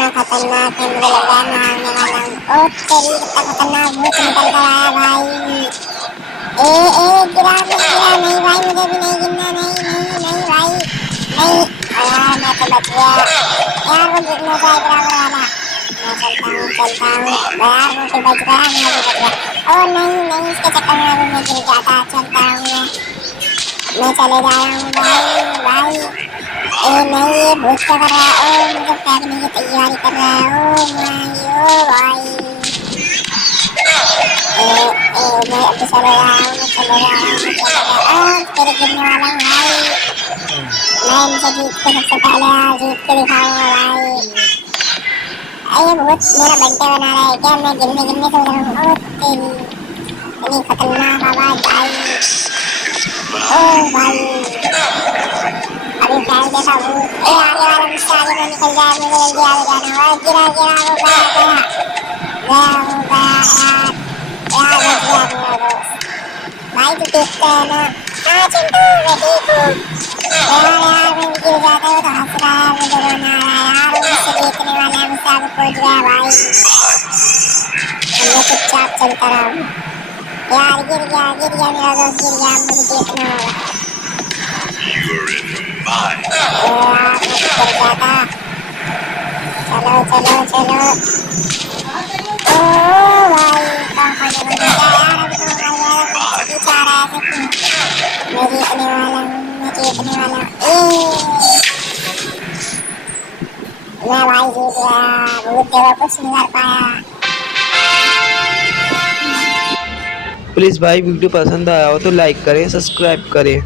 कितना खतरनाक है, मुझे लग रहा है मैं हारने वाला हूँ। ओ तेरी, कितना खतरनाक भूत निकल कर आया भाई। गिरा मत, गिरा नहीं भाई, मुझे भी नहीं गिरना, नहीं नहीं नहीं भाई, नहीं। यार मैं तो बच गया यार, वो गिरना चाहिए बराबर वाला। मैं चलता हूँ यार, वो तो बच गया, मैं भी बच गया। ओ नहीं नहीं, इसके चक्कर में अभी मैं गिर जाता। चलता हूँ मैं चले जा रहा हूँ भाई भाई। नहीं, ये भूत क्या कर रहा है? ओ मुझे फेंकने की तैयारी कर रहा है। ओ माई, ओ भाई। मैं अभी चले जा रहा हूँ, मैं चले जा रहा हूँ, मैं चले जा रहा हूँ। तेरे गिरने वाला हूँ भाई। मैं इनसे जीत के सबसे पहले जीत के दिखाऊंगा भाई। ये भूत मेरा बंटे बना रहा है क्या? मैं गिरने गिरने से उधर हूँ। ओ तेरी, इतनी खतरनाक आवाज भाई। ओ भाई, अभी फेंक देता भूत। आगे वाला मुझसे आगे ना निकल जाए, मुझे जल्दी आगे जाना है। गिरा गिरा, वो गया गया गया, वो गया यार। यार बच गया मेरा दोस्त भाई। तू देखता है ना? हाँ चिंटू, मैं ठीक हूँ यार। यार मैं गिर जाता हूँ तो हंस रहा है, मुझे रोना आ रहा है यार। वो मुझसे जीतने वाला है, मुझसे आगे पहुंच गया भाई। मैं चुपचाप चलता रहा हूँ यार। गिर गया मेरा दोस्त, गिर गया। अब मुझे जीतना होगा यार, मैं तो गिर गया था। चलो चलो चलो। ओ भाई, कहाँ फंस गया यार? अभी तो मैं मर गया था, मुझसे पीछे आ रहा है ऐसे क्यों? मैं जीतने वाला हूँ, मैं जीतने वाला हूँ। मैं भाई जीत गया। भूत देखो कुछ नहीं कर पाया। प्लीज़ भाई वीडियो पसंद आया हो तो लाइक करें, सब्सक्राइब करें।